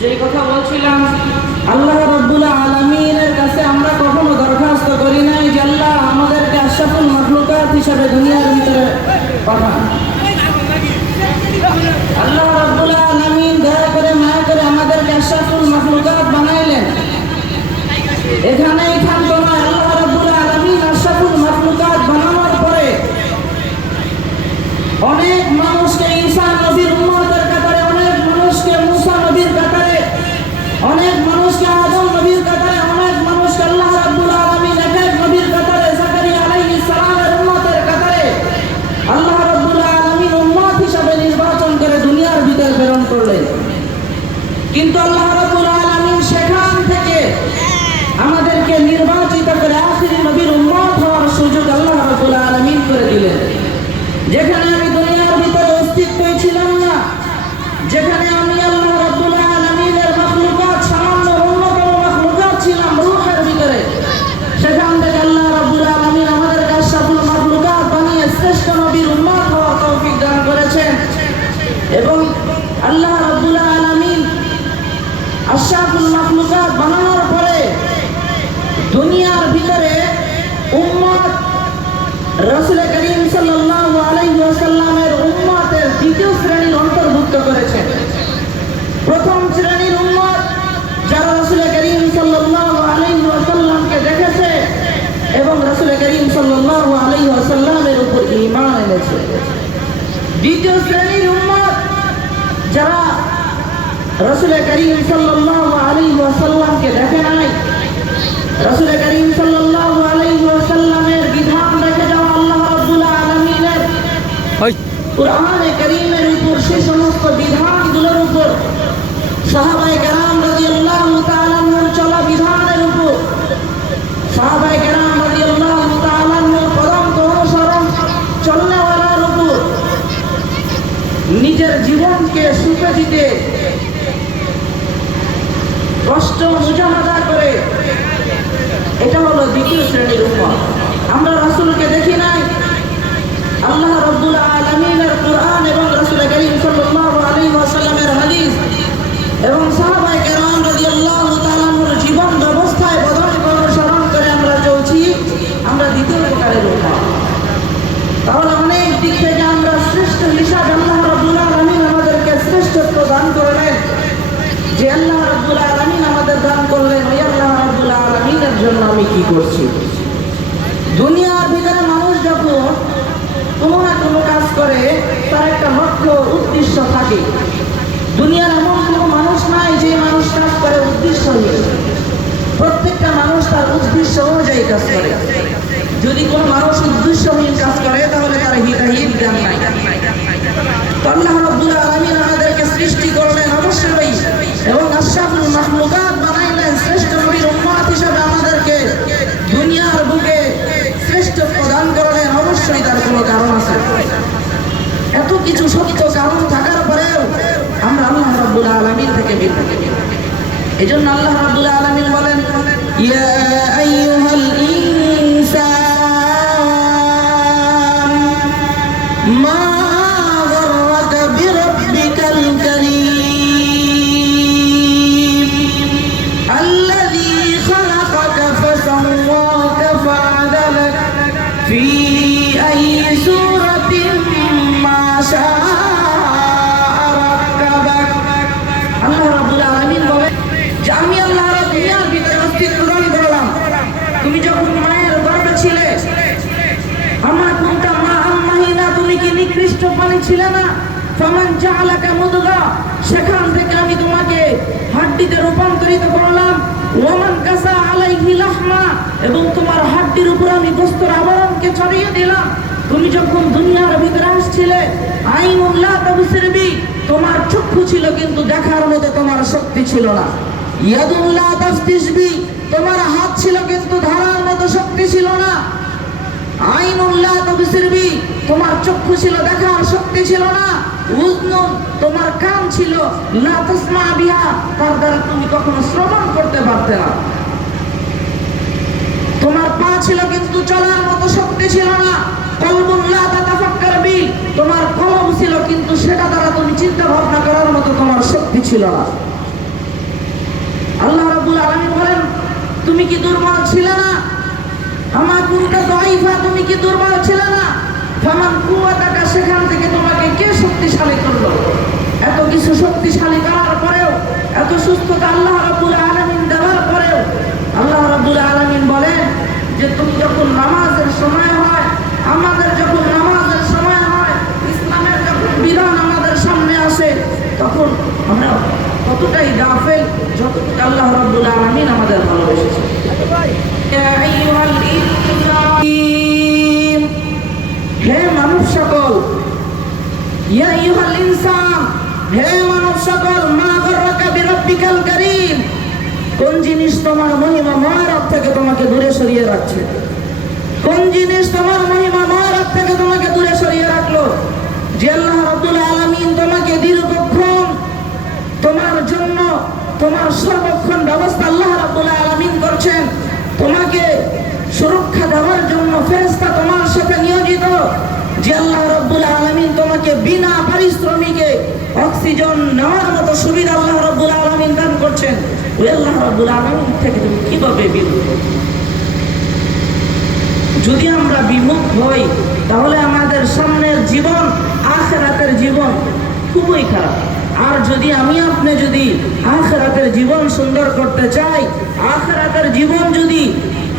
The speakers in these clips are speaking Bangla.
যেই কথা বলছিলাম, আল্লাহ রাব্বুল আলামিনের কাছে আমরা কখনো দরখাস্ত করি নাই যে আল্লাহ আমাদেরকে আশরাফুল মাখলুকাত হিসেবে দুনিয়ার ভিতরে পাঠান। আল্লাহ রাব্বুল আলামিন দয়া করে মায়া করে আমাদেরকে আশরাফুল মাখলুকাত বানাইলেন। এখানেই থামতো না। আল্লাহ রাব্বুল আলামিন আশরাফুল মাখলুকাত বানানোর পরে অনেক মানুষকে ঈসা নবীর উম্মতের কাতারে, অনেক মানুষকে মুসা নবীর কাতারে, অনেক মানুষকে আদম নবীর কাতারে, অনেক মানুষকে আল্লাহ রাব্বুল আলামিন এক নবীর কাতারে, জাকারিয়া আলাইহিস সালামের উম্মতের কাতারে আল্লাহ রাব্বুল আলামিন উম্মত হিসেবে নির্বাচন করে দুনিয়ার ভিতরে প্রেরণ করলেন। কিন্তু আল্লাহ রাব্বুল আলামিন সেখান থেকে আমাদেরকে নির্বাচিত করে আখিরি নবীর উম্মত হওয়ার সুযোগ আল্লাহ রাব্বুল আলামিন করে দিলেন। যেখানে আমি দুনিয়ার ভিতরে অস্তিত্বই ছিলাম না, যেখানে আমি আল্লাহ রাব্বুল আলামিনের মাখলুকাত সামান্য অন্যতম মাখলুকাত ছিলাম রূহের ভিতরে, সেখান থেকে আল্লাহ রাব্বুল আলামিন আমাদেরকে আশরাফুল মাখলুকাত বানিয়ে শ্রেষ্ঠ নবীর উম্মত হওয়ার তৌফিক দান করেছেন। এবং আল্লাহ রাব্বুল আলামিন আশরাফুল মাখলুকাত বানানোর পরে দুনিয়ার ভিতরে উম্মত রাসূল করিম সাল্লাল্লাহু আলাইহি ওয়াসাল্লামের উম্মতের দ্বিতীয় শ্রেণীর অন্তর্ভুক্ত করেছেন। প্রথম শ্রেণীর উম্মত যারা রাসূল করিম সাল্লাল্লাহু আলাইহি ওয়াসাল্লামকে দেখেছে এবং রাসূল করিম সাল্লাল্লাহু আলাইহি ওয়াসাল্লামের উপর ঈমান এনেছে। দ্বিতীয় শ্রেণীর উম্মত যারা রাসূল করিম সাল্লাল্লাহু আলাইহি ওয়াসাল্লামকে দেখে নাই, রাসূল করিম সাল্লাল্লাহু আলাইহি ওয়াসাল্লামের বিধান রেখে যাওয়া আল্লাহ রাব্বুল আলামিনের কুরআনে কারীমের উপর, সেই সমস্ত বিধানগুলোর উপর, সাহাবায়ে কেরাম রাদিয়াল্লাহু তাআলা আনহুর চলা বিধানের উপর, সাহাবায়ে কেরাম রাদিয়াল্লাহু তাআলা আনহুর পরন্ত অনুসরণ চলনেওয়ালার উপর নিজের জীবনকে সুখে দিতে কষ্ট মুজাহাদা করে, এটা হলো দ্বিতীয় শ্রেণীর উম্মত। আমরা রাসূলকে দেখি নাই, আল্লাহ রাব্বুল আলামিনের কুরআন এবং রাসূল করিম সাল্লাল্লাহু আলাইহি ওয়াসাল্লামের হাদিস এবং সাহাবায়ে কেরাম রাদিয়াল্লাহু তাআলা আনহুর জীবন ব্যবস্থায় অনুসরণ করে আমরা চলছি, আমরা দ্বিতীয় প্রকারের উম্মত। তাহলে অনেক দিক থেকে আমরা শ্রেষ্ঠ হিসাবে আল্লাহ রাব্বুল আলামিন আমাদেরকে শ্রেষ্ঠত্ব দান করলেন। যে আল্লাহ রাব্বুল আলামিন আমাদের দান করলেন, ওই আল্লাহ রাব্বুল আলামিনের জন্য আমি কি করছি। দুনিয়ার ভিতরে মানুষ যখন কোনো না কোনো কাজ করে তার একটা লক্ষ্য উদ্দেশ্য থাকে। দুনিয়ার এমন কোনো মানুষ নাই যে মানুষ কাজ করে উদ্দেশ্যহীন। প্রত্যেকটা মানুষ তার উদ্দেশ্য অনুযায়ী কাজ করে। যদি কোনো মানুষ উদ্দেশ্যহীন কাজ করে তাহলে তার হিতাহিত জ্ঞান নাই। তো আল্লাহ রাব্বুল আলামিন আমাদেরকে সৃষ্টি করলেন অবশ্যই এবং আশরাফুল মাখলুকাত বানাইলেন, শ্রেষ্ঠ নবীর উম্মত হিসেবে আমাদেরকে দুনিয়ার বুকে শ্রেষ্ঠত্ব দান করলেন। অবশ্যই তার কোনো কারণ আছে। এত কিছু সত্য কারণ থাকার পরেও আমরা আল্লাহ রাব্বুল আলামিন থেকে ভিন্ন। এজন্য আল্লাহ রাব্বুল আলামিন বলেন, ইয়া আইয়ুহাল ইনসান মা গররাকা বিরাব্বিকাল কারীম আল্লাযী খালাকাকা ফাসাওয়াকা ফাআদালাক ফি আইয়ি সূরাতিন মা শাআ রাক্কাবাক। আল্লাহ রাব্বুল আলামিন বলেন যে আমি আল্লাহ দুনিয়ার ভিতরে অস্তিত্ব দান করলাম। তুমি যখন মায়ের গর্ভে ছিলে, আমার কোনটা মা আম্মাহিনা, তুমি কি নিকৃষ্ট পানি ছিলে না? ফামান জাআলাকা মুদগা, সেখান থেকে আমি তোমাকে হাড্ডিতে রূপান্তরিত করলাম। ওয়ামান কাসা আলাইহি লাহমা, এবং তোমার হাড্ডির উপর আমি গোশতের আবরণকে ছড়িয়ে দিলাম। তুমি যখন দুনিয়ার ভিতরে আসছিলে, আইনুল লা তাবসির বি, তোমার চক্ষু ছিল কিন্তু দেখার মতো তোমার শক্তি ছিল না। ইয়াদুল লা তাফতিশ বি, তোমার হাত ছিল কিন্তু ধরার মতো শক্তি ছিল না। আইনুল লা তাবসির বি, তোমার চক্ষু ছিল দেখার শক্তি ছিল না। উযনুন, তোমার কান ছিল, লা তাসমা বিহা, তার দ্বারা তুমি কখনো শ্রবণ করতে পারতে না। তোমার পা ছিল কিন্তু চলার মতো শক্তি ছিল না। কলবুন লা তাতাফাক্কার বি, তোমার কলব ছিল কিন্তু সেটা দ্বারা তুমি চিন্তা ভাবনা করার মতো তোমার শক্তি ছিল না। আল্লাহ রাব্বুল আলামিন বলেন, তুমি কি দুর্বল ছিলে না? আমার কুনতা দাঈফা, তুমি কি দুর্বল ছিলে না? ফামান কুওয়াতাকা, সেখান থেকে তোমাকে কে শক্তিশালী করলো? এত কিছু শক্তিশালী করার পরেও, এত সুস্থতা আল্লাহ রাব্বুল আলামিন দেওয়ার পরেও আল্লাহ রাব্বুল আলামিন বলেন যে তুমি যখন নামাজের সময় হয়, আমাদের যখন নামাজের সময় হয়, ইসলামের যখন বিধান আমাদের সামনে আসে, তখন আমরা কতটাই গাফেল, যতটুকু আল্লাহ রাব্বুল আলামিন আমাদের ভালোবেসেছে। হে মানব সকল, ইয়া আইয়ুহাল ইনসান, হে মানব সকল, মা গররাকা বিরাব্বিকাল কারীম, কোন জিনিস তোমার মহিমাময় রব থেকে তোমাকে দূরে সরিয়ে রাখছে? কোন জিনিস তোমার মহিমাময় রব থেকে তোমাকে দূরে সরিয়ে রাখলো? যে আল্লাহ রাব্বুল আলামিন তোমাকে দীর্ঘক্ষণ তোমার জন্য, তোমার সর্বক্ষণ ব্যবস্থা আল্লাহ রাব্বুল আলামিন করছেন, তোমাকে সুরক্ষা দেওয়ার জন্য ফেরেশতা তোমার সাথে নিয়োজিত। যে আল্লাহ রাব্বুল আলামিন তোমাকে বিনা পারিশ্রমিকে অক্সিজেন নেওয়ার মতো সুবিধা আল্লাহ রাব্বুল আলামিন দান করছেন, ওই আল্লাহ রাব্বুল আলামিন থেকে তুমি কিভাবে বিমুখ? যদি আমরা বিমুখ হই, তাহলে আমাদের সামনের জীবন, আখিরাতের জীবন খুবই খারাপ। আর যদি আমি আপনি যদি আখিরাতের জীবন সুন্দর করতে চাই, আখিরাতের জীবন যদি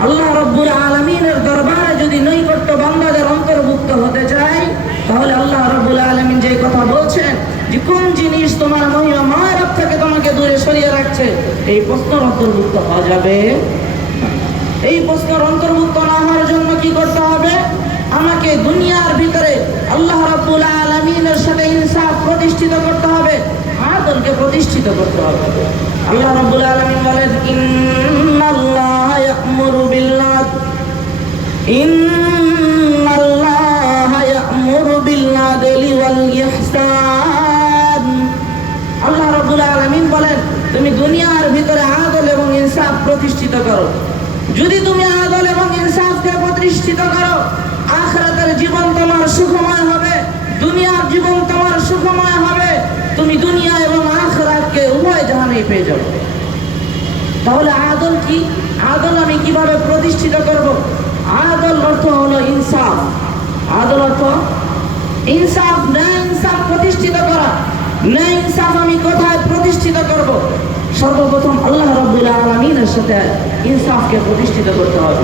আল্লাহ রাব্বুল আলামিনের দরবারে যদি নৈকট্য বান্দাদের অন্তর্ভুক্ত হতে চাই, তাহলে আল্লাহ রাব্বুল আলামিন যে কথা বলছেন যে কোন জিনিস তোমার মহিমাময় রব থেকে তোমাকে দূরে সরিয়ে রাখছে, এই প্রশ্নের অন্তর্ভুক্ত হওয়া যাবে। এই প্রশ্নের অন্তর্ভুক্ত না হওয়ার জন্য কি করতে হবে? আমাকে দুনিয়ার ভিতরে আল্লাহ রাব্বুল আলামিনের সাথে ইনসাফ প্রতিষ্ঠিত করতে হবে, আদলকে প্রতিষ্ঠিত করতে হবে। আল্লাহ রাব্বুল আলামিন বলেন, ইন্নাল্লাহ ইয়া'মুরু বিল-আদলি ওয়াল ইহসান। আল্লাহ রাব্বুল আলামিন বলেন, তুমি দুনিয়ার ভিতরে আদল এবং ইনসাফ প্রতিষ্ঠিত করো। যদি তুমি আদল এবং ইনসাফকে প্রতিষ্ঠিত করো, আখিরাতের জীবন তোমার সুখময় হবে, দুনিয়ার জীবন তোমার সুখময় হবে, তুমি দুনিয়া এবং আখিরাতকে উভয় জাহানেই পেয়ে যাবে। তাহলে আদল কি? আদল আমি কিভাবে প্রতিষ্ঠিত করব? আদল অর্থ হলো ইনসাফ। আদল অর্থ ইনসাফ, ন্যায় ইনসাফ প্রতিষ্ঠিত করা। ন্যায় ইনসাফ আমি কোথায় প্রতিষ্ঠিত করব? সর্বপ্রথম আল্লাহ রাব্বুল আলামিনের সাথে ইনসাফকে প্রতিষ্ঠিত করতে হবে।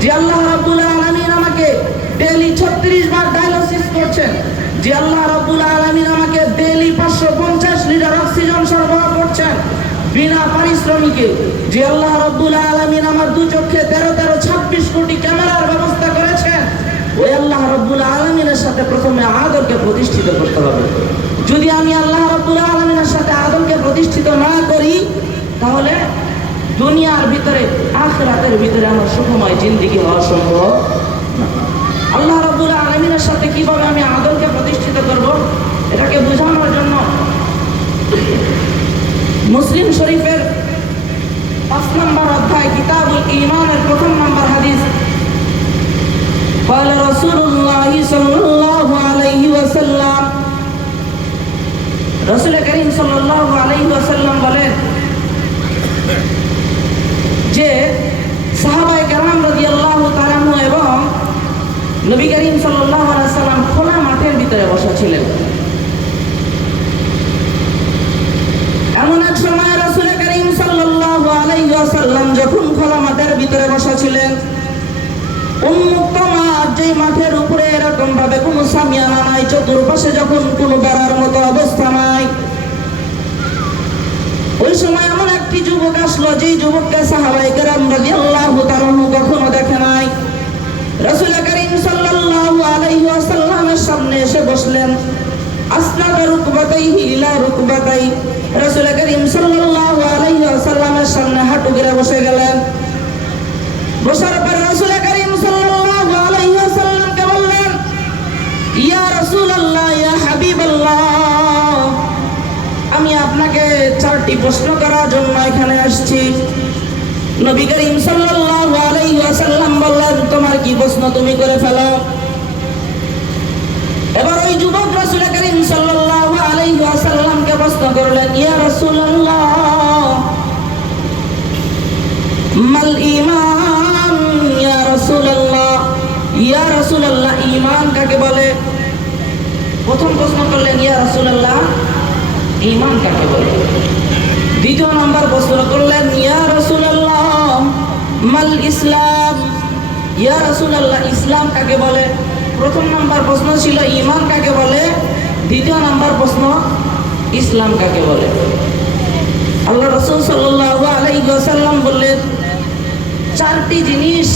যে আল্লাহ রাব্বুল আলামিন আমাকে ডেইলি 36 বার ডায়ালিসিস করছেন, যে আল্লাহ রাব্বুল আলামিন আমাকে ডেইলি 550 লিটার অক্সিজেন সরবরাহ করছেন বিনা পারিশ্রমিকে, যে আল্লাহ রাব্বুল আলামিন আমার দু চোখে 13 কোটি ক্যামেরার ব্যবস্থা করেছেন, ওই আল্লাহ রাব্বুল আলামিনের সাথে প্রথমে আদলকে প্রতিষ্ঠিত করতে হবে। যদি আমি আল্লাহ রাব্বুল আলামিনের সাথে আদলকে প্রতিষ্ঠিত না করি, তাহলে দুনিয়ার ভিতরে আখিরাতের ভিতরে আমার সুখময় জিন্দেগি হওয়া সম্ভব না। আল্লাহ রাব্বুল আলামিনের সাথে কিভাবে আমি আদলকে প্রতিষ্ঠিত করব, এটাকে বোঝানোর জন্য মুসলিম শরীফের 5 নম্বর অধ্যায় কিতাবুল ঈমানের 1 নম্বর হাদিস, قال رسول الله صلى الله عليه وسلم, রাসূল করিম সাল্লাল্লাহু আলাইহি ওয়াসাল্লাম বলেন যে সাহাবায়ে কেরাম রাদিয়াল্লাহু তাআলা এবং নবী করিম সাল্লাল্লাহু আলাইহি ওয়াসাল্লাম খোলা মাঠের ভিতরে বসা ছিলেন। এমন এক সময় রাসূল করিম সাল্লাল্লাহু আলাইহি ওয়াসাল্লাম যখন খোলা মাঠের ভিতরে বসা ছিলেন, উন্মুক্ত মাঠ, যে মাঠের উপরে এরকম ভাবে কোনো সামিয়ানা নাই, চতুর্পাশে যখন কোনো বেড়ার মতো অবস্থা নাই, ওই সময় এমন একটি যুবক আসলো, যেই যুবককে সাহাবায়ে কেরাম রাদিয়াল্লাহু তাআলা কখনো দেখে নাই। রাসূল করিম সাল্লাল্লাহু আলাইহি ওয়াসাল্লামের সামনে এসে বসলেন। আসনাদা রুকবাতাইহি ইলা রুকবাতাই, রাসূল করিম সাল্লাল্লাহু আলাইহি ওয়াসাল্লামের সামনে হাঁটু গেড়ে বসে গেলেন। বসার পর রাসূল করিম সাল্লাল্লাহু আলাইহি ওয়াসাল্লামকে বললেন, ইয়া রাসূলুল্লাহ, ইয়া হাবিবাল্লাহ, আমি আপনাকে 4টি প্রশ্ন করার জন্য এখানে আসছি। নবী করিম সাল্লাল্লাহু আলাইহি ওয়াসাল্লাম বললেন, তোমার কি প্রশ্ন তুমি করে ফেলো। এবার ওই যুবক রাসূল করিম সাল্লাল্লাহু আলাইহি ওয়াসাল্লামকে প্রশ্ন করলেন, ইয়া রাসূলুল্লাহ, মাল ঈমান ইয়া রাসূলুল্লাহ, ইয়া রাসূলুল্লাহ ঈমান কাকে বলে? প্রথম প্রশ্ন করলেন ইয়া রাসূলুল্লাহ ঈমান কাকে বলে। দ্বিতীয় নম্বর প্রশ্ন করলেন ইয়া রাসূলুল্লাহ মাল ইসলাম, ইয়া রাসূলুল্লাহ ইসলাম কাকে বলে? প্রথম নম্বর প্রশ্ন ছিল ঈমান কাকে বলে, দ্বিতীয় নম্বর প্রশ্ন ইসলাম কাকে বলে। আল্লাহ রাসূল সাল্লাল্লাহু আলাইহি ওয়াসাল্লাম বললেন চারটি জিনিস,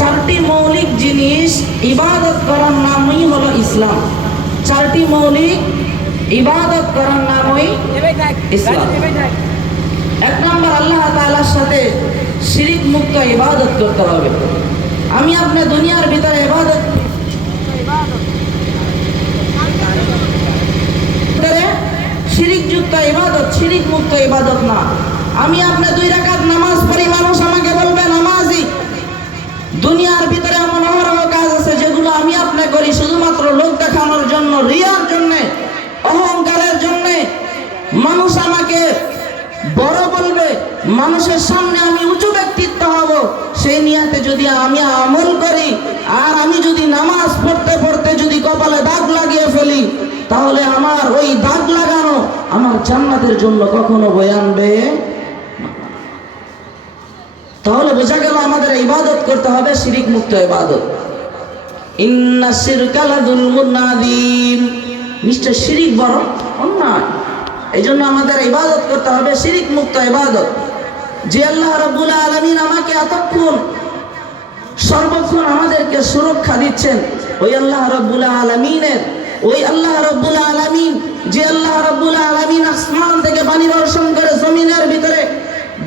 চারটি মৌলিক জিনিস ইবাদত করার নামই হলো ইসলাম। চারটি মৌলিক ইবাদত করার নামই ইসলাম। এক নম্বর আল্লাহ তাআলার সাথে শিরিক মুক্ত ইবাদত করতে হবে। আমি আপনি দুনিয়ার ভিতরে ইবাদত শিরিক যুক্ত ইবাদত, শিরিক মুক্ত ইবাদত না। আমি আপনি 2 রাকাত নামাজ পড়ি, মানুষ আমাকে বলবে নামাজি। দুনিয়ার ভিতরে এমন অহরহ কাজ আছে যেগুলো আমি আপনি করি শুধুমাত্র লোক দেখানোর জন্য, রিয়ার জন্য, অহংকারের জন্য। মানুষ আমাকে বড় বলবে, মানুষের সামনে আমি উঁচু ব্যক্তিত্ব হব, সেই নিয়তে যদি আমি আমল করি আর আমি যদি নামাজ পড়তে পড়তে যদি কপালে দাগ লাগিয়ে ফেলি, তাহলে আমার ওই দাগ লাগানো আমার জান্নাতের জন্য কখনো বয়ে আনবে। তাহলে বোঝা গেল আমাদের ইবাদত করতে হবে শিরিক মুক্ত ইবাদত। ইন্না শিরকা লাযুলমুন আযীম, নিশ্চয় শিরিক বড় অন্যায়। এই জন্য আমাদের ইবাদত করতে হবে শিরিক মুক্ত ইবাদত। যে আল্লাহ রাব্বুল আলামিন আমাকে এতক্ষণ সর্বক্ষণ আমাদেরকে সুরক্ষা দিচ্ছেন, ওই আল্লাহ রাব্বুল আলামিনের, ওই আল্লাহ রাব্বুল আলামিন, যে আল্লাহ রাব্বুল আলামিন আসমান থেকে পানি বর্ষণ করে জমিনের ভিতরে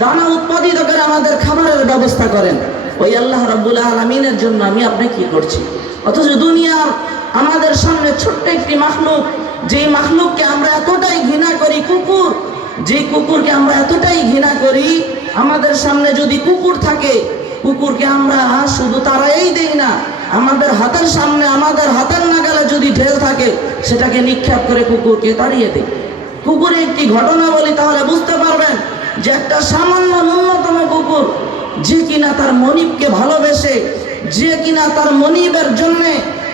দানা উৎপাদিত করে আমাদের খাবারের ব্যবস্থা করেন, ওই আল্লাহ রাব্বুল আলামিনের জন্য আমি আপনি কি করছি? অথচ দুনিয়ার আমাদের সামনে ছোট্ট একটি মাখলুক, যেই মাখলুককে আমরা এতটাই ঘৃণা করি, কুকুর, যে কুকুরকে আমরা এতটাই ঘৃণা করি, আমাদের সামনে যদি কুকুর থাকে, কুকুরকে আমরা শুধু তারাই দেই না, আমাদের হাতের সামনে, আমাদের হাতের নাগালে যদি ঢেল থাকে সেটাকে নিক্ষেপ করে কুকুরকে তাড়িয়ে দেয়। কুকুরের একটি ঘটনা বলি, তাহলে বুঝতে পারবেন যে একটা সামান্য ন্যূনতম কুকুর, যে কিনা তার মনিবকে ভালোবেসে, যে কিনা তার মনিবের জন্য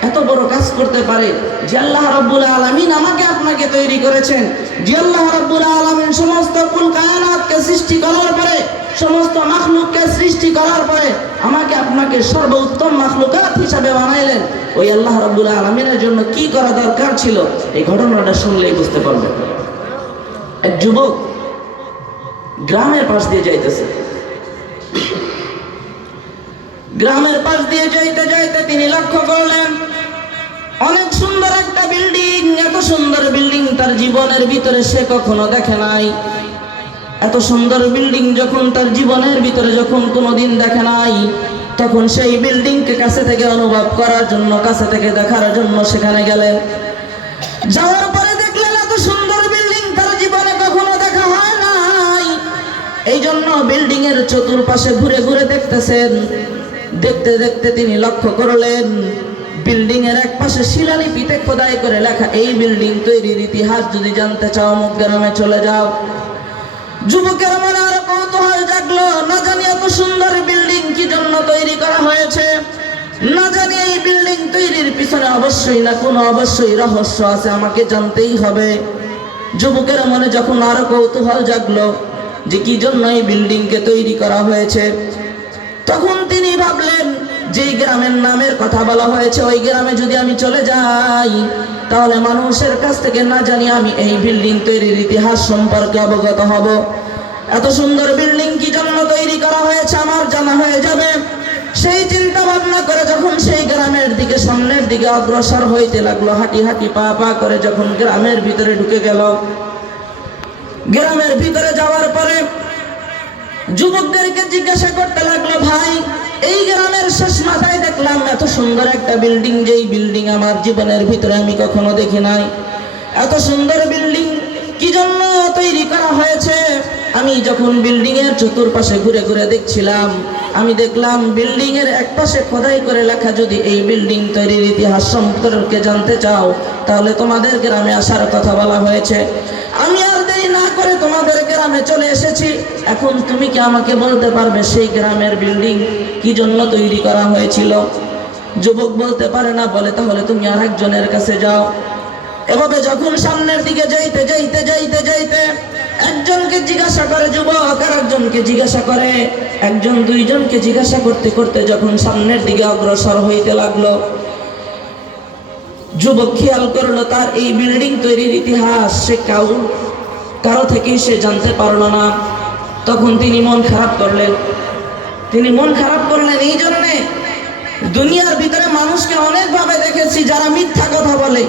এত বড় কাজ করতে পারে, যে আল্লাহ রাব্বুল আলামিন আমাকে আপনাকে তৈরি করেছেন, যে আল্লাহ রাব্বুল আলামিন সমস্ত কুল কায়নাতকে সৃষ্টি করার পরে, সমস্ত মাখলুককে সৃষ্টি করার পরে আমাকে আপনাকে সর্বোত্তম মাখলুকাত হিসাবে বানাইলেন, ওই আল্লাহ রাব্বুল আলামিনের জন্য কি করা দরকার ছিল, এই ঘটনাটা শুনলেই বুঝতে পারবেন। এক যুবক গ্রামের পাশ দিয়ে যাইতেছে, গ্রামের পাশ দিয়ে যাইতে যাইতে তিনি লক্ষ্য করলেন অনেক সুন্দর একটা বিল্ডিং। এত সুন্দর বিল্ডিং তার জীবনের ভিতরে সে কখনো দেখে নাই। এত সুন্দর বিল্ডিং যখন তার জীবনের ভিতরে যখন কোনোদিন দেখে নাই, তখন সেই বিল্ডিংকে কাছে থেকে অনুভব করার জন্য, কাছে থেকে দেখার জন্য সেখানে গেলেন। যাওয়ার পরে দেখলেন এত সুন্দর বিল্ডিং তার জীবনে কখনো দেখা হয় নাই। এই জন্য বিল্ডিং এর চতুর্পাশে ঘুরে ঘুরে দেখতেছেন। দেখতে দেখতে তিনি লক্ষ্য করলেন বিল্ডিং এর এক পাশে শিলালিপিতে খোদাই করে লেখা, এই বিল্ডিং তৈরির ইতিহাস যদি জানতে চাও অমুক গ্রামে চলে যাও। যুবকের মনে আরো কৌতূহল জাগলো, না জানি এত সুন্দর বিল্ডিং কি জন্য তৈরি করা হয়েছে, না জানি এই বিল্ডিং তৈরির পিছনে অবশ্যই না কোনো অবশ্যই রহস্য আছে, আমাকে জানতেই হবে। যুবকের মনে যখন আরো কৌতূহল জাগলো যে কি জন্য এই বিল্ডিংকে তৈরি করা হয়েছে, তখন তিনি ভাবলেন যে গ্রামের নামের কথা বলা হয়েছে, ওই গ্রামে যদি আমি চলে যাই তাহলে মানুষের কাছ থেকে না জানি আমি এই বিল্ডিং তৈরির ইতিহাস সম্পর্কে অবগত হব। এত সুন্দর বিল্ডিং কি জন্য তৈরি করা হয়েছে আমার জানা হয়ে যাবে। সেই চিন্তা ভাবনা করে যখন সেই গ্রামের দিকে, সামনের দিকে অগ্রসর হইতে লাগলো, হাঁটি হাঁটি পা পা করে যখন গ্রামের ভিতরে ঢুকে গেল, গ্রামের ভিতরে যাওয়ার পরে যুবকদেরকে জিজ্ঞাসা করতে লাগলো, ভাই এই গ্রামের শেষ মাথায় দেখলাম এত সুন্দর একটা বিল্ডিং, যেই বিল্ডিং আমার জীবনের ভিতরে আমি কখনো দেখি নাই। এত সুন্দর বিল্ডিং কি জন্য তৈরি করা হয়েছে? আমি যখন বিল্ডিং এর চতুর্পাশে ঘুরে ঘুরে দেখছিলাম, আমি দেখলাম বিল্ডিং এর এক পাশে খোদাই করে লেখা, যদি এই বিল্ডিং তৈরির ইতিহাস সম্পর্কে জানতে চাও তাহলে তোমাদের গ্রামে আসার কথা বলা হয়েছে। আমি আর দেরি না করে তোমাদের গ্রামে গ্রামে চলে এসেছি, এখন তুমি কি আমাকে বলতে পারবে সেই গ্রামের বিল্ডিং কি জন্য তৈরি করা হয়েছিল? যুবক বলতে পারে না, বলে তাহলে তুমি আরেকজনের কাছে যাও। এভাবে যখন সামনের দিকে যাইতে যাইতে যাইতে যাইতে একজনকে জিজ্ঞাসা করে যুবক, আর একজনকে জিজ্ঞাসা করে, একজন দুইজনকে জিজ্ঞাসা করতে করতে যখন সামনের দিকে অগ্রসর হইতে লাগলো, যুবক খেয়াল করলো তার এই বিল্ডিং তৈরির ইতিহাস সে কারো থেকেই সে জানতে পারলো না। তখন তিনি মন খারাপ করলেন। এই জন্যে দুনিয়ার ভিতরে মানুষকে অনেকভাবে দেখেছি যারা মিথ্যা কথা বলে,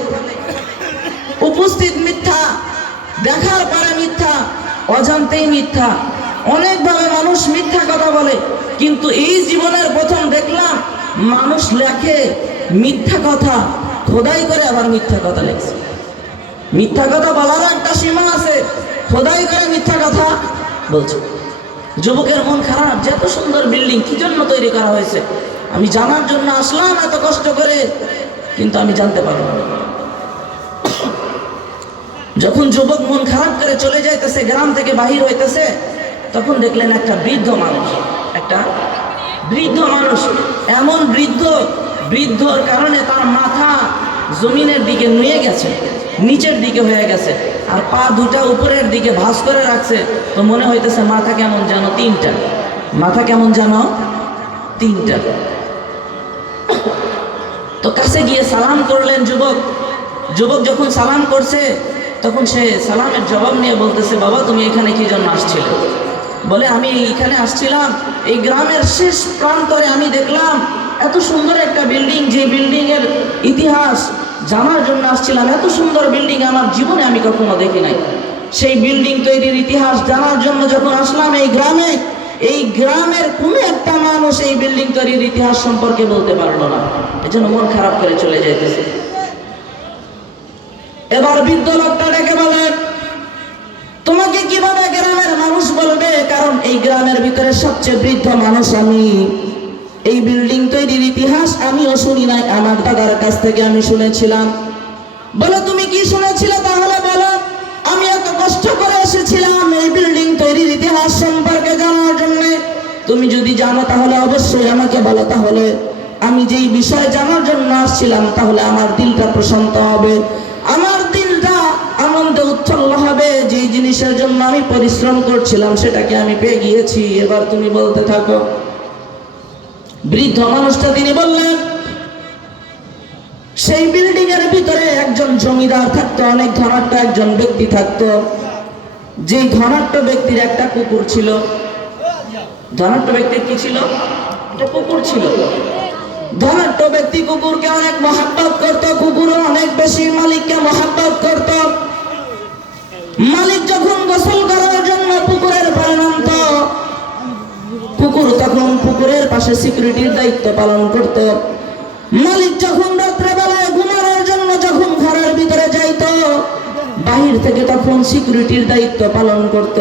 উপস্থিত মিথ্যা, দেখার পরে মিথ্যা, অজান্তেই মিথ্যা, অনেকভাবে মানুষ মিথ্যা কথা বলে। কিন্তু এই জীবনের প্রথম দেখলাম মানুষ লেখে মিথ্যা কথা, খোদাই করে আবার মিথ্যা কথা লেখছে। মিথ্যা কথা বলার একটা সীমা আছে, খোদাই করে মিথ্যা কথা বলছে। যুবকের মন খারাপ যে এত সুন্দর বিল্ডিং কি জন্য তৈরি করা হয়েছে, আমি জানার জন্য আসলাম এত কষ্ট করে, কিন্তু আমি জানতে পারবো না। যখন যুবক মন খারাপ করে চলে যাইতেছে, গ্রাম থেকে বাহির হইতেছে, তখন দেখলেন একটা বৃদ্ধ মানুষ, এমন বৃদ্ধর কারণে তার মাথা জমিনের দিকে নুয়ে গেছে, নিচের দিকে হয়ে গেছে, আর পা দুটা উপরের দিকে ভাঁজ করে রাখছে। তো মনে হইতেছে মাথা কেমন যেন তিনটা। তো কাছে গিয়ে সালাম করলেন যুবক যখন সালাম করছে তখন সে সালামের জবাব নিয়ে বলতেছে, বাবা তুমি এখানে কি জন্য আসছিলে? বলে আমি এখানে আসছিলাম, এই গ্রামের শেষ প্রান্তরে আমি দেখলাম এত সুন্দর একটা বিল্ডিং, যে বিল্ডিং এর ইতিহাস জানার জন্য আসছিলাম। এত সুন্দর বিল্ডিং আমার জীবনে আমি কখনো দেখি নাই। সেই বিল্ডিং তৈরির ইতিহাস জানার জন্য যখন আসলাম এই গ্রামের কোনো একটা মানুষ এই বিল্ডিং তৈরির ইতিহাস সম্পর্কে বলতে পারলো না, এজন্য মন খারাপ করে চলে যাইতেছে। এবার বৃদ্ধ লোকটা ডেকে বলে, তোমাকে কিভাবে গ্রামের মানুষ বলবে? কারণ এই গ্রামের ভিতরে সবচেয়ে বৃদ্ধ মানুষ আমি। এই বিল্ডিং তৈরির ইতিহাস আমিও শুনি নাই, আমার দাদার কাছ থেকে আমি শুনেছিলাম। বলে তুমি কি শুনেছিলে? তাহলে বলো। আমি এত কষ্ট করে এসেছিলাম এই বিল্ডিং তৈরির ইতিহাস সম্পর্কে জানার জন্য। তুমি যদি জানো তাহলে অবশ্যই আমাকে বলো, তাহলে আমি যেই বিষয় জানার জন্য আসছিলাম তাহলে আমার দিলটা প্রশান্ত হবে, আমার দিলটা আনন্দে উচ্ছল্ল হবে। যেই জিনিসের জন্য আমি পরিশ্রম করছিলাম সেটাকে আমি পেয়ে গিয়েছি, এবার তুমি বলতে থাকো। বৃদ্ধ মানুষটা তিনি বললেন, সেই বিল্ডিং এর ভিতরে একজন জমিদার থাকতো, অনেক ধনাঢ্য একজন ব্যক্তি থাকতো। যে ধনাঢ্য ব্যক্তির একটা কুকুর ছিল। ধনাঢ্য ব্যক্তির কি ছিল? একটা কুকুর ছিল। ধনাঢ্য ব্যক্তি কুকুরকে অনেক মহব্বত করত, কুকুরও অনেক বেশি মালিককে মহব্বত করত। মালিক যখন গোসল করার জন্য পুকুরের পাড়ে নামত, কুকুর তখন পুকুরের পাশে সিকিউরিটির দায়িত্ব পালন করত। মালিক যখন রাত্রেবেলায় ঘুমানোর জন্য যখন ঘরের ভিতরে যাইত, বাহির থেকে তখন সিকিউরিটির দায়িত্ব পালন করত।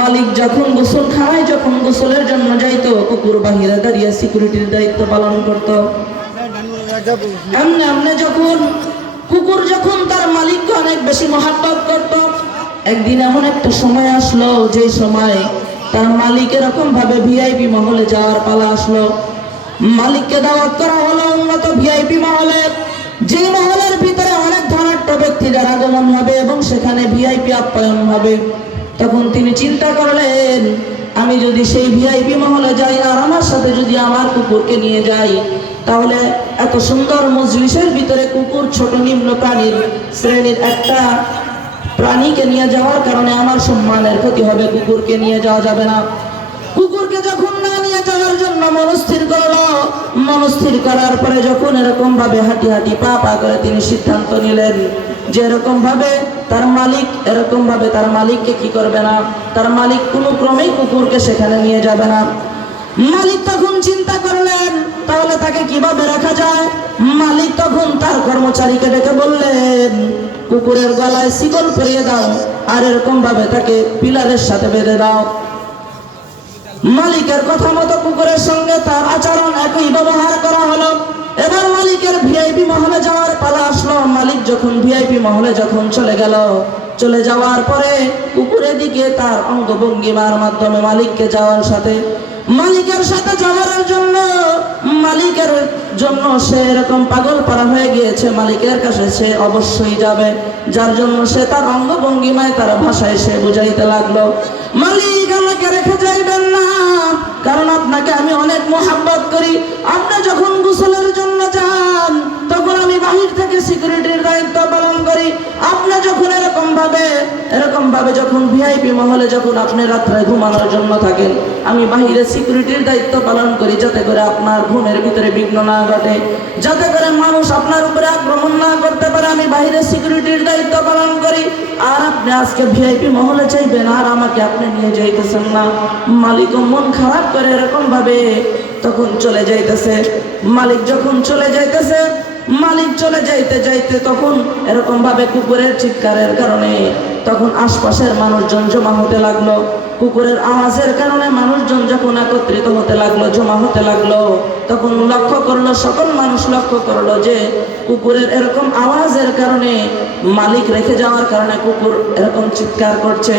মালিক যখন গোসলখানায় যখন গোসলের জন্য যাইত, কুকুর বাহিরে দাঁড়িয়ে সিকিউরিটির দায়িত্ব পালন করত। এমনি যখন কুকুর যখন তার মালিককে অনেক বেশি মহব্বত করত, একদিন এমন একটা সময় আসলো যে সময় তার মালিক এরকম ভাবে ভিআইপি মহলে যাওয়ার পালা আসলো। মালিককে দাওয়াত করা হলো উন্নত ভিআইপি মহলে, যে মহলের ভিতরে অনেক ধনাঢ্য ব্যক্তিদের আগমন হবে এবং সেখানে ভিআইপি আপ্যায়ন হবে। তখন তিনি চিন্তা করলেন, আমি যদি সেই ভিআইপি মহলে যাই আর আমার সাথে যদি আমার কুকুরকে নিয়ে যাই, তাহলে এত সুন্দর মজলিসের ভিতরে কুকুর ছোট নিম্ন প্রাণীর শ্রেণীর একটা প্রাণীকে নিয়ে যাওয়ার কারণে আমার সম্মানের ক্ষতি হবে, কুকুরকে নিয়ে যাওয়া যাবে না। কুকুরকে যখন না নিয়ে যাওয়ার জন্য মনস্থির করলো, মনস্থির করার পরে যখন এরকম ভাবে হাঁটি হাঁটি পা পা করে তিনি সিদ্ধান্ত নিলেন যে এরকম ভাবে তার মালিককে কি করবে না, তার মালিক কোনো ক্রমেই কুকুরকে সেখানে নিয়ে যাবে না। মালিক তখন চিন্তা করলেন তাহলে তাকে কিভাবে রাখা যায়। মালিক তখন তার কর্মচারীকে ডেকে বললেন, কুকুরের গলায় শিকল পরিয়ে দাও আর এরকম ভাবে তাকে পিলারের সাথে বেঁধে দাও। মালিকের কথা মতো কুকুরের সঙ্গে তার আচরণ একই ব্যবহার করা হলো। এবার মালিকের ভিআইপি মহলে যাওয়ার পালা আসলো। মালিক যখন ভিআইপি মহলে যখন চলে গেল, চলে যাওয়ার পরে কুকুরের দিকে তার অঙ্গভঙ্গিমার মাধ্যমে মালিককে যাওয়ার সাথে মালিকের সাথে যাওয়ার জন্য মালিকের জন্য সে এরকম পাগল পারা হয়ে গিয়েছে, মালিকের কাছে সে অবশ্যই যাবে, যার জন্য সে তার অঙ্গভঙ্গিমায় তার ভাষায় সে বুঝাইতে লাগলো, মালিক আমাকে রেখে যাইবেন না, কারণ আপনাকে আমি অনেক মোহাব্বত করি। আপনি যখন গোসলের জন্য যান তখন আমি বাহির থেকে সিকিউরিটির দায়িত্ব পালন করি। আপনি যখন এরকম ভাবে যখন ভিআইপি মহলে যখন আপনি রাত্রে ঘুমানোর জন্য থাকেন, আমি বাহিরে সিকিউরিটির দায়িত্ব পালন করি, যাতে করে আপনার ঘুমের ভিতরে বিঘ্ন না ঘটে, যাতে করে মানুষ আপনার উপরে আক্রমণ না করতে পারে। আমি বাহিরে সিকিউরিটির দায়িত্ব পালন করি, আর আপনি আজকে ভিআইপি মহলে চাইবেন আর আমাকে আপনি নিয়ে যাইতেছেন না। মালিক মন খারাপ করে এরকম ভাবে তখন চলে যাইতেছে। মালিক যখন চলে যাইতেছে, মালিক চলে যাইতে যাইতে তখন এরকম ভাবে কুকুরের চিৎকারের কারণে তখন আশপাশের মানুষজন জমা হতে লাগলো। কুকুরের আওয়াজের কারণে মানুষজন যখন একত্রিত হতে লাগলো, জমা হতে লাগলো, তখন লক্ষ্য করলো, সকল মানুষ লক্ষ্য করলো যে কুকুরের এরকম আওয়াজের কারণে, মালিক রেখে যাওয়ার কারণে কুকুর এরকম চিৎকার করছে।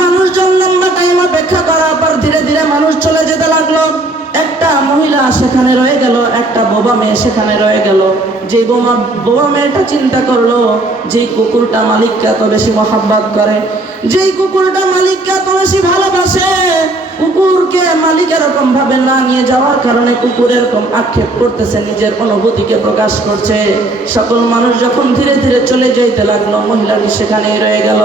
মানুষজন লম্বা টাইম অপেক্ষা করার পর ধীরে ধীরে মানুষ চলে যেতে লাগলো। একটা মহিলা সেখানে রয়ে গেল, একটা বোবা মেয়ে সেখানে রয়ে গেল। যে বোবা মেয়েটা চিন্তা করলো, যে কুকুরটা মালিককে এত বেশি মহাব্বত করে, যেই কুকুরটা মালিককে এত বেশি ভালোবাসে, কুকুরকে মালিক এরকম ভাবে না নিয়ে যাওয়ার কারণে কুকুর এরকম আক্ষেপ করতেছে, নিজের অনুভূতিকে প্রকাশ করছে। সকল মানুষ যখন ধীরে ধীরে চলে যাইতে লাগলো, মহিলাটি সেখানেই রয়ে গেল।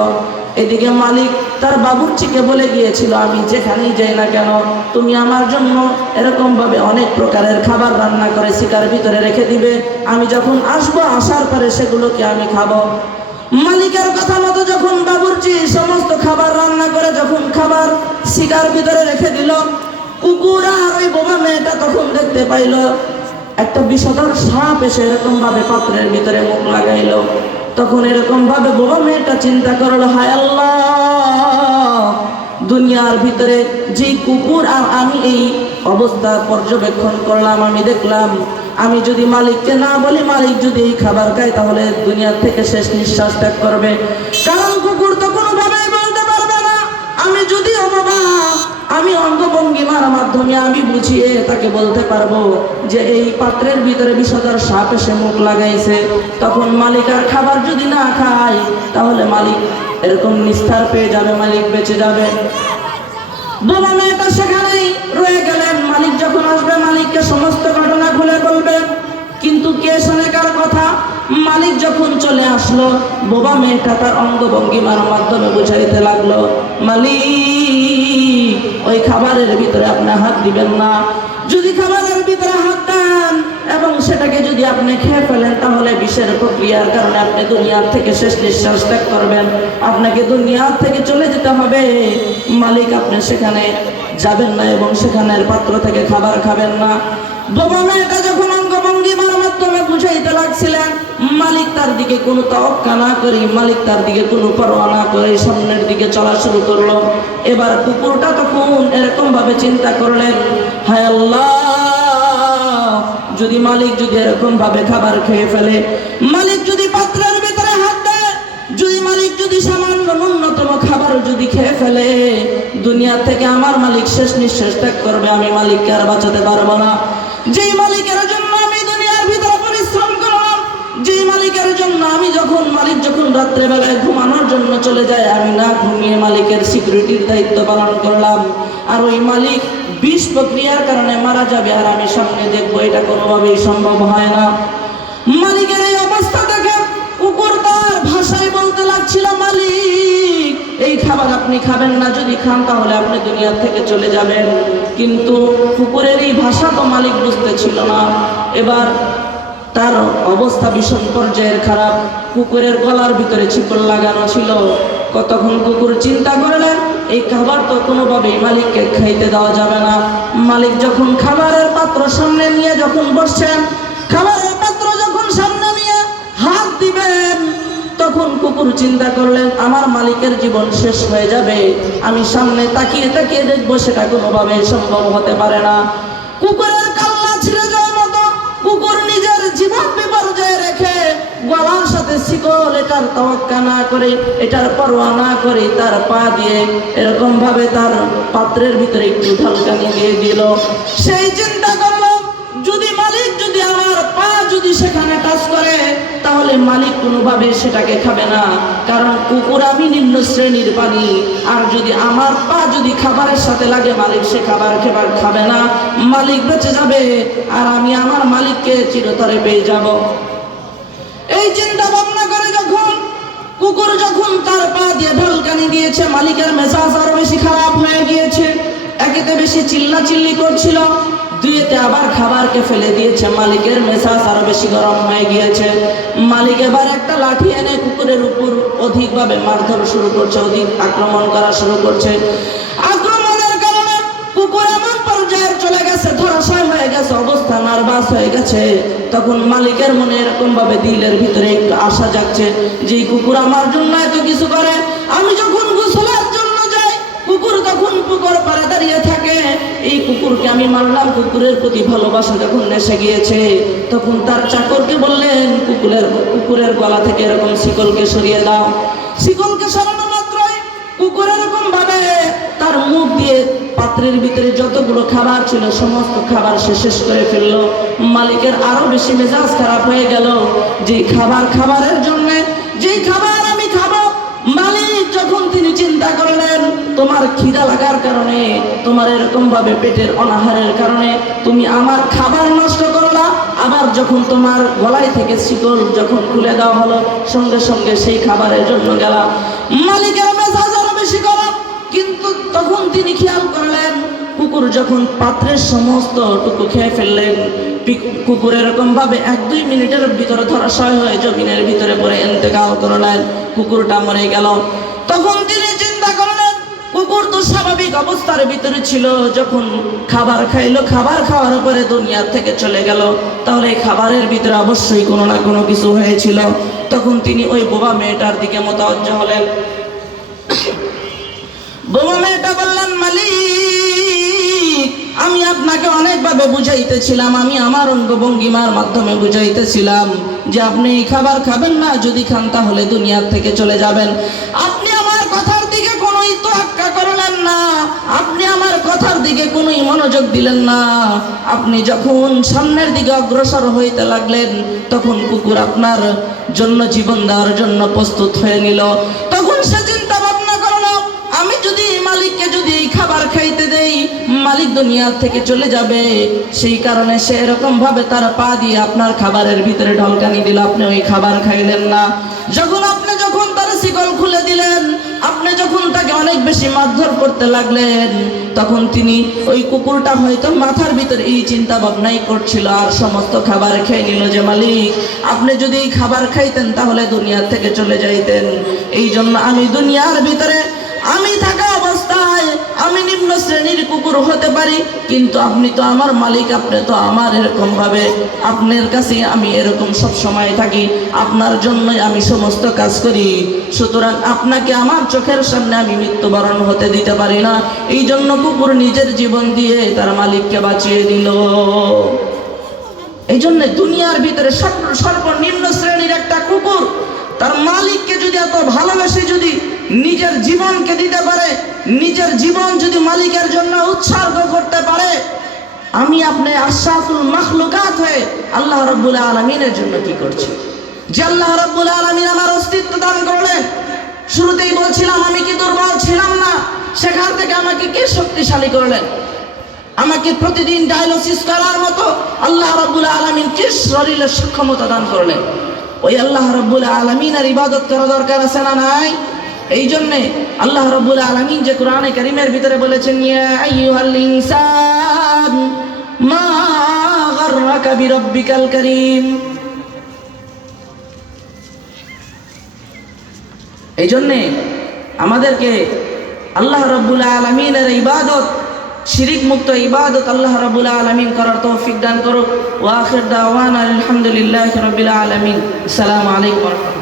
এদিকে মালিক তার বাবুর্চিকে বলে গিয়েছিল, আমি যেখানেই যাই না কেন তুমি আমার জন্য এরকম ভাবে অনেক প্রকারের খাবার রান্না করে শিকার ভিতরে রেখে দিবে, আমি যখন আসবো আসার পরে সেগুলোকে আমি খাবো। মালিকের কথা মতো যখন বাবুর্চি সমস্ত খাবার রান্না করে যখন খাবার শিকার ভিতরে রেখে দিল, কুকুর আর ওই বোবা মেয়েটা তখন দেখতে পাইল একটা বিষধর সাপ এসে এরকম ভাবে পাত্রের ভিতরে মুখ লাগাইলো। তখন এরকম ভাবে বোবা মেয়েটা চিন্তা করলো, হায় আল্লাহ, দুনিয়ার ভিতরে যে কুকুর আর আমি এই অবস্থা পর্যবেক্ষণ করলাম, আমি দেখলাম, আমি যদি মালিককে না বলি, মালিক যদি এই খাবার খায় তাহলে দুনিয়ার থেকে শেষ নিঃশ্বাস ত্যাগ করবে, কারণ কুকুর তো কোনোভাবেই বলতে পারবে না। আমি যদি আমি অঙ্গভঙ্গিমার মাধ্যমে আমি বুঝিয়ে তাকে বলতে পারবো যে এই পাত্রের ভিতরে বিষধর সাপ এসে মুখ লাগাইছে, তখন মালিক আর খাবার যদি না খায় তাহলে মালিক এরকম নিস্তার পেয়ে যাবে, মালিক বেঁচে যাবে। বোবা মেয়েটা সেখানেই রয়ে গেলেন। মালিক যখন আসবে মালিককে সমস্ত ঘটনা খুলে বলবে, কিন্তু কে শোনে কার কথা? মালিক যখন চলে আসলো, বোবা মেয়েটা তার অঙ্গভঙ্গিমার মাধ্যমে বুঝাইতে লাগলো, মালিক ওই খাবারের ভিতরে আপনি হাত দিবেন না, যদি খাবারের ভিতরে হাত দেন এবং সেটাকে যদি আপনি খেয়ে ফেলেন তাহলে বিষের প্রক্রিয়ার কারণে আপনি দুনিয়ার থেকে শেষ নিঃশ্বাস ত্যাগ করবেন, আপনাকে দুনিয়ার থেকে চলে যেতে হবে। মালিক আপনি সেখানে যাবেন না এবং সেখানের পাত্র থেকে খাবার খাবেন না। বোবা মেয়েটা যখন অঙ্গভঙ্গিমার মাধ্যমে বুঝাইতে লাগছিলেন, মালিক তার দিকে কোনো তাওয়াক্কা না করে, মালিক তার দিকে কোনো পরোয়া না করে সামনের দিকে চলা শুরু করলো। এবার কুকুরটা তখন এরকম ভাবে চিন্তা করলেন, হায় আল্লাহ, যদি মালিক যদি এরকম ভাবে খাবার খেয়ে ফেলে, মালিক যদি পাত্রের ভিতরে হাত দেয়, যদি মালিক যদি সামান্য ন্যূনতম খাবার যদি খেয়ে ফেলে, দুনিয়া থেকে আমার মালিক শেষ নিঃশ্বাস ত্যাগ করবে, আমি মালিককে আর বাঁচাতে পারবো না। যেই মালিকের জন্য আমি দুনিয়ার ভিতরে পরিশ্রম করলাম, যেই মালিকের জন্য আমি মালিক যখন রাত্রেবেলায় ঘুমানোর জন্য চলে যায়, আমি না ঘুমিয়ে মালিকের সিকিউরিটির দায়িত্ব পালন করলাম, আর ওই মালিক বিষ প্রক্রিয়ার কারণে মারা যাবে আর আমি সামনে দেখবো, এটা কোনোভাবেই সম্ভব হয় না। মালিকের এই অবস্থা দেখে কুকুর তার ভাষায় বলতে লাগছিল, মালিক এই খাবার আপনি খাবেন না, যদি খান তাহলে আপনি দুনিয়া থেকে চলে যাবেন। কিন্তু কুকুরের এই ভাষা তো মালিক বুঝতে ছিল না। এবার তার অবস্থা ভীষণ পর্যায়ের খারাপ, কুকুরের গলার ভিতরে শিকল লাগানো ছিল। কতক্ষণ কুকুর চিন্তা করলেন, এই খাবার তো কোনোভাবেই মালিককে খাইতে দেওয়া যাবে না। মালিক যখন খাবারের পাত্র সামনে নিয়ে যখন বসছেন, খাবারের পাত্র যখন সামনে নিয়ে হাত দিবেন, তখন কুকুর চিন্তা করলেন, আমার মালিকের জীবন শেষ হয়ে যাবে, আমি সামনে তাকিয়ে তাকিয়ে দেখবো, সেটা কোনোভাবেই সম্ভব হতে পারে না। কুকুরের কাল্লা ছিঁড়ে যাওয়ার মতো কুকুর নিজের জীবন বিপর্যয়ে রেখে গলার সাথে শিকল, এটার তাওয়াক্কা না করে, এটার পরোয়া না করে তার পা দিয়ে এরকম ভাবে তার পাত্রের ভিতরে একটু ঢালকানি দিয়ে দিল। সেই চিন্তা করলো, যদি মালিক যদি আমার পা যদি সেখানে টাচ করে তাহলে মালিক কোনোভাবে সেটাকে খাবে না, কারণ কুকুর আমি নিম্ন শ্রেণীর প্রাণী। আর যদি আমার পা যদি খাবারের সাথে লাগে মালিক সে খাবার খাবে না, মালিক বেঁচে যাবে আর আমি আমার মালিককে চিরতরে পেয়ে যাব। এই চিন্তা ভাবনা করে যখন কুকুর যখন তার পা দিয়ে ঢালকানি দিয়েছে, মালিকের মেজাজ আরো বেশি খারাপ হয়ে গিয়েছে। একেতে বেশি চিল্লাচিল্লি করছিল, দুইতে আবার খাবারকে ফেলে দিয়েছে, মালিকের মেজাজ আরো বেশি গরম হয়ে গিয়েছে। মালিক এবার একটা লাঠি এনে কুকুরের উপর অধিকভাবে মারধর শুরু করছে, অধিক আক্রমণ করা শুরু করছে। আক্রমণের কারণে কুকুর এমন পর্যায়ে চলে গেছে, ধরাশায়ী হয়ে গেছে, অবস্থা নার্ভাস হয়ে গেছে। তখন মালিকের মনে এরকম ভাবে দিলের ভিতরে একটু আশা জাগছে যে কুকুর আমার জন্য এত কিছু করে, আমি যখন গোসলের জন্য যাই কুকুর তখন পুকুর পাড়ে দাঁড়িয়ে থাকে, এই কুকুরকে আমি মারলাম। কুকুরের প্রতি ভালোবাসা যখন এসে গিয়েছে তখন তার চাকরকে বললেন কুকুরের গলা থেকে এরকম শিকলকে সরিয়ে দাও। শিকলকে সরানো মাত্রই কুকুর এরকম ভাবে তার মুখ দিয়ে পাত্রের ভিতরে যতগুলো খাবার ছিল সমস্ত খাবার সে শেষ করে ফেললো। মালিকের আরো বেশি মেজাজ খারাপ হয়ে গেল, যে খাবারের জন্য যেই খাবার আমি খাবো, মালিক যখন তিনি চিন্তা করলেন তোমার খিদা লাগার কারণে, তোমার এরকম ভাবে পেটের অনাহারের কারণে তুমি আমার খাবার নষ্ট করলা, আবার যখন তোমার গলায় থেকে শিকল যখন খুলে দেওয়া হলো সঙ্গে সঙ্গে সেই খাবারের জন্য গেলা। মালিকের মেজাজ আরো বেশি গরম, কিন্তু তখন তিনি খেয়াল করলেন কুকুর যখন পাত্রের সমস্ত টুকু খেয়ে ফেললেন, কুকুর এরকম ভাবে 1-2 মিনিটের ভিতরে ধরাশায়ী হয়ে জমিনের ভিতরে পড়ে ইন্তেকাল করলেন, কুকুরটা মরে গেল। তখন তিনি চিন্তা করলেন কুকুর তো স্বাভাবিক অবস্থার ভিতরে ছিল, যখন খাবার খাইলো, খাবার খাওয়ার পরে দুনিয়া থেকে চলে গেল, তাহলে এই খাবারের ভিতরে অবশ্যই কোনো না কোনো কিছু হয়েছিল। তখন তিনি ওই বোবা মেয়েটার দিকে মোতাবজ্জহ হলেন। বোবা মেয়েটা বললেন, মালিক আমি আপনাকে অনেকভাবে বুঝাইতেছিলাম, আমি আমার অঙ্গভঙ্গিমার মাধ্যমে বুঝাইতেছিলাম যে আপনি এই খাবার খাবেন না, যদি খান তাহলে দুনিয়ার থেকে চলে যাবেন। আপনি আমার কথার দিকে কোনোই তোয়াক্কা করলেন না, আপনি আমার কথার দিকে কোনোই মনোযোগ দিলেন না। আপনি যখন সামনের দিকে অগ্রসর হইতে লাগলেন তখন কুকুর আপনার জন্য জীবন দেওয়ার জন্য প্রস্তুত হয়ে নিল। তখন সে চিন্তা ভাবনা করলো, আমি যদি মালিককে যদি এই খাবার খাইতে দেই মালিক দুনিয়ার থেকে চলে যাবে, সেই কারণে সে এরকম ভাবে তার পা দিয়ে আপনার খাবারের ভিতরে ঢলকানি দিল, আপনি ওই খাবার খাইলেন না। যখন তার শিকল খুলে দিলেন, আপনি যখন তাকে অনেক বেশি মারধর করতে লাগলেন, তখন তিনি ওই কুকুরটা হয়তো মাথার ভিতরে এই চিন্তা ভাবনাই করছিল আর সমস্ত খাবার খেয়ে নিল যে মালিক আপনি যদি এই খাবার খাইতেন তাহলে দুনিয়ার থেকে চলে যাইতেন। এই জন্য আমি দুনিয়ার ভিতরে আমি থাকা অবস্থায় আমি নিম্ন শ্রেণীর কুকুর হতে পারি, কিন্তু আপনি তো আমার মালিক, আপনি তো আমার এরকম ভাবে আপনার কাছে আমি এরকম সব সময় থাকি, আপনার জন্যই আমি সমস্ত কাজ করি, সুতরাং আপনাকে আমার চোখের সামনে আমি মৃত্যুবরণ হতে দিতে পারি না। এই জন্য কুকুর নিজের জীবন দিয়ে তার মালিককে বাঁচিয়ে দিল। এই জন্য দুনিয়ার ভিতরে সর্বনিম্ন শ্রেণীর একটা কুকুর তার মালিককে যদি এত ভালোবেসে যদি নিজের জীবনকে দিতে পারে, নিজের জীবন যদি মালিকের জন্য উৎসর্গ করতে পারে, আমি আপনি আশরাফুল মাখলুকাত হয়ে আল্লাহ রাব্বুল আলামিনের জন্য কি করছি? যে আল্লাহ রাব্বুল আলামিন আমার অস্তিত্ব দান করলেন। শুরুতেই বলছিলাম আমি কি দুর্বল ছিলাম না, সেখান থেকে আমাকে কে শক্তিশালী করলেন, আমাকে প্রতিদিন ডায়ালিসিস করার মতো আল্লাহ রাব্বুল আলামিন কি শরীরের সক্ষমতা দান করলেন। ওই আল্লাহ রাব্বুল আলামিনের ইবাদত করা দরকার আছে না নাই? এই জন্য আল্লাহ রাব্বুল আলামিন যে কোরআনে কারীমের ভিতরে বলেছেন, ইয়া আইয়ুহাল ইনসান মা গাররাকা বিরাব্বিকাল কারীম। এই জন্য আমাদেরকে আল্লাহ রাব্বুল আলামিনের ইবাদত, শিরিক মুক্ত ইবাদত আল্লাহ রাব্বুল আলামিন করার তৌফিক দান করুক। ওয়া আখির দাওয়ানা আলহামদুলিল্লাহি রাব্বিল আলামিন। আসসালামু আলাইকুম ওয়া রাহমাতুল্লাহ।